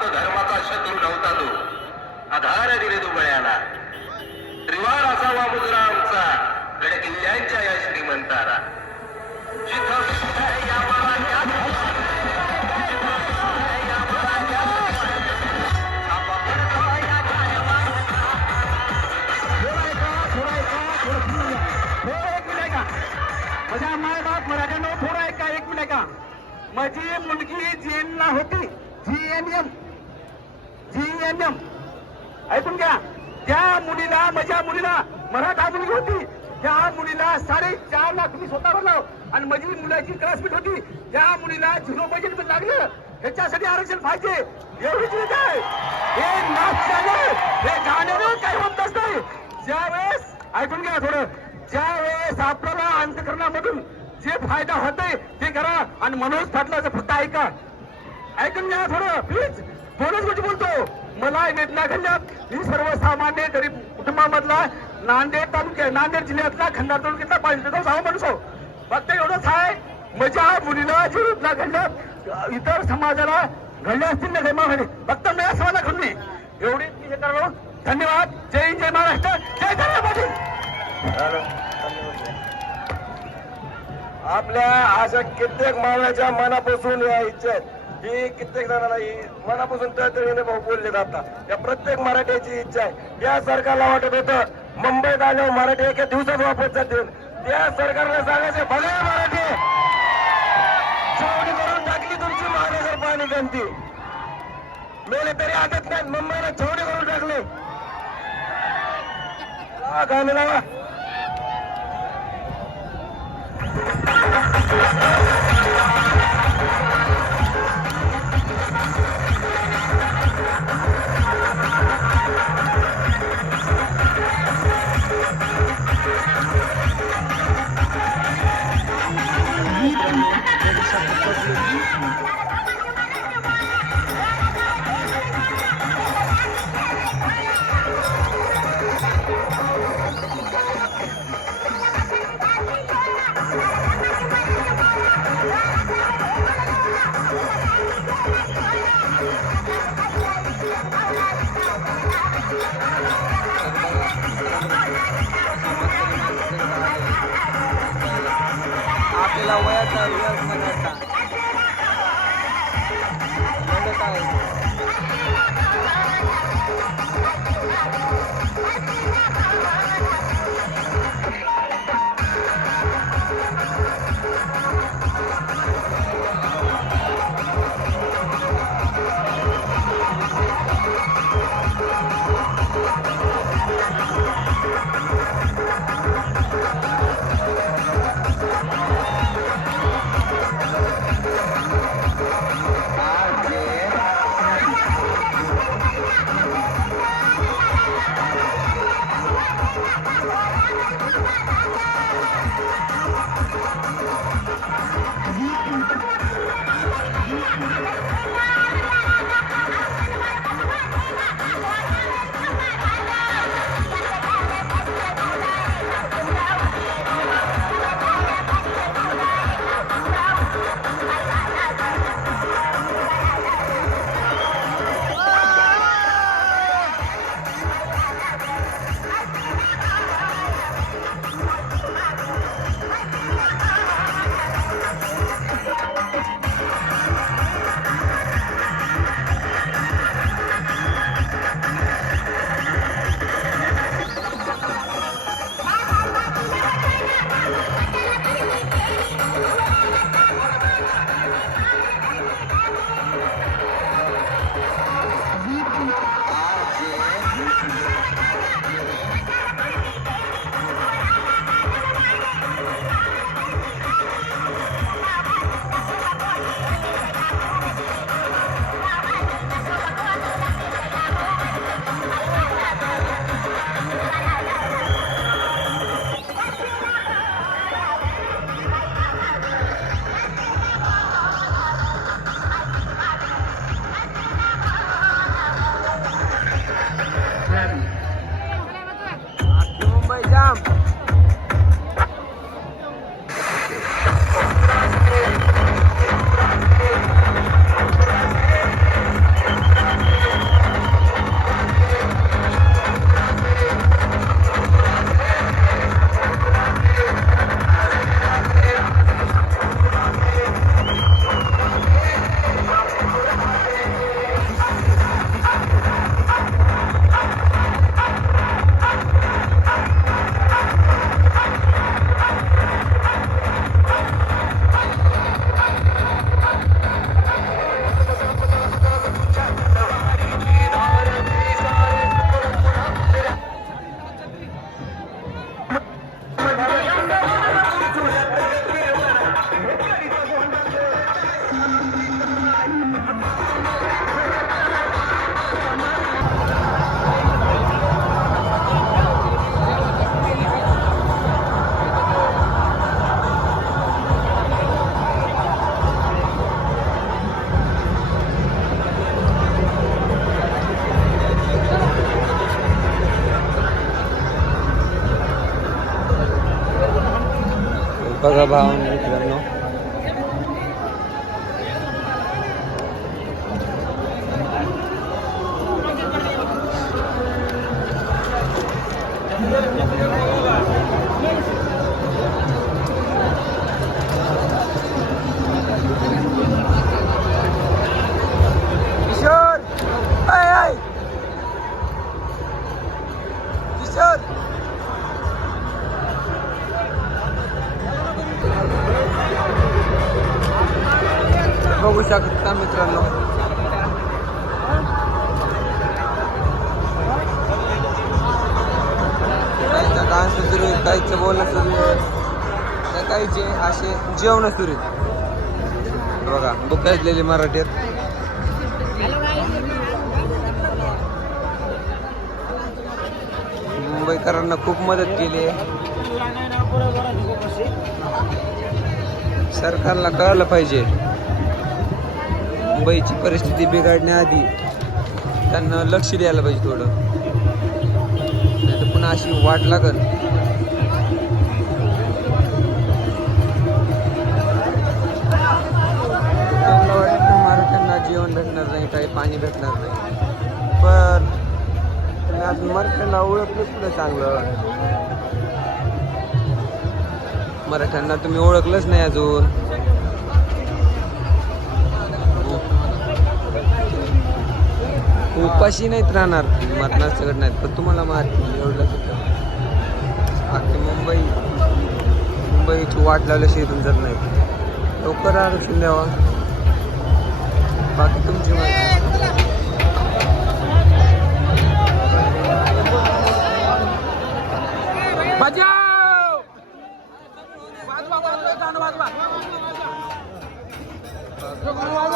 जात धर्माचा शत्रू नव्हता तो, आधार दिले दुबळ्याला. त्रिवार असावा मुजरा आमचा गड किल्ल्यांच्या या श्रीमंताला. जिथं या मराठ्या माझ्या माय बाप मराठ्यानो थोडा ऐका, एक मिनिट ऐका. माझी मुलगी जेलला होती, जीएनएम ऐकून घ्या. त्या मुलीला, माझ्या मुलीला, मराठा मुलगी होती, त्या मुलीला 4.5 लाख मी स्वतः भरलो. आणि माझी मुलाची क्लासमेट होती, त्या मुलीला 0 बजेट पण लागलं. ह्याच्यासाठी आरक्षण पाहिजे, एवढीच रीत आहे. हे नाचल्याने, हे गाण्याने काही होत नसते. ज्यावेळेस ऐकून घ्या थोडं, ज्या वेळेस आपल्याला अंतकरणामधून जे फायदा होतोय ते करा. आणि मनोज पाटलाचं फक्त ऐका, ऐकून घ्या थोडं प्लीज. दोनच गोष्टी बोलतो. मला वेदना घालण्यात ही सर्वसामान्य गरीब कुटुंबामधला नांदेड जिल्ह्यातला खंडार तालुक्यातला पाहिजे सावा माणूस हो. फक्त एवढंच आहे, माझ्या मुलीला जी वेदना घालण्यात इतर समाजाला घडले असतील ना धर्मामध्ये, फक्त माझ्या समाजा घडून एवढीच मी हे करलो. धन्यवाद. जय हिंद, जय महाराष्ट्र, जय छत्रपती. आपल्या अशा कित्येक मावळ्याच्या मनापासून या इच्छा आहेत की कित्येक जणांना मनापासून तळतळीने भाऊ बोलले जातात. या प्रत्येक मराठ्याची इच्छा आहे. या सरकारला वाटत होतं मुंबईत आल्यावर मराठी एका दिवसात वापस जातील. त्या सरकारला सांगायचे भले मराठी छावणी करून टाकली तुमची महानगर पाणी गंती, मेले तरी आटत नाही. मुंबईला छावणी करून टाकले. गाणे लावा. आपल्याला वयाचा व्याज म्हणायचा एवढं काय. बघा भाव मित्रांनो. किशोर आय किशोर बघू शकता मित्रांनो. काहीचा डान्स सुरू आहे, काहीचं बोलणं सुरू आहे, तर काहीचे असे जेवण सुरू आहेत. बघा बुक ऐकलेली मराठीत. मुंबईकरांना खूप मदत केली आहे. सरकारला कळलं पाहिजे मुंबईची परिस्थिती बिघडण्याआधी त्यांना लक्ष द्यायला पाहिजे थोडं, नाही तर पुन्हा अशी वाट लागल. मराठ्यांना जेवण भेटणार नाही, काही पाणी भेटणार नाही, पण तुम्ही आज मराठ्यांना ओळखलंच नाही चांगलं. मराठ्यांना तुम्ही ओळखलंच नाही अजून. उपाशी नाहीत राहणार, मरणार सगळं नाहीत, पण तुम्हाला मारतील एवढं. अख्खी मुंबईची वाट लावल्याशिवाय तुमच्यात नाही. लवकर आरक्षण द्यावा, बाकी तुमची माहिती. वाजवा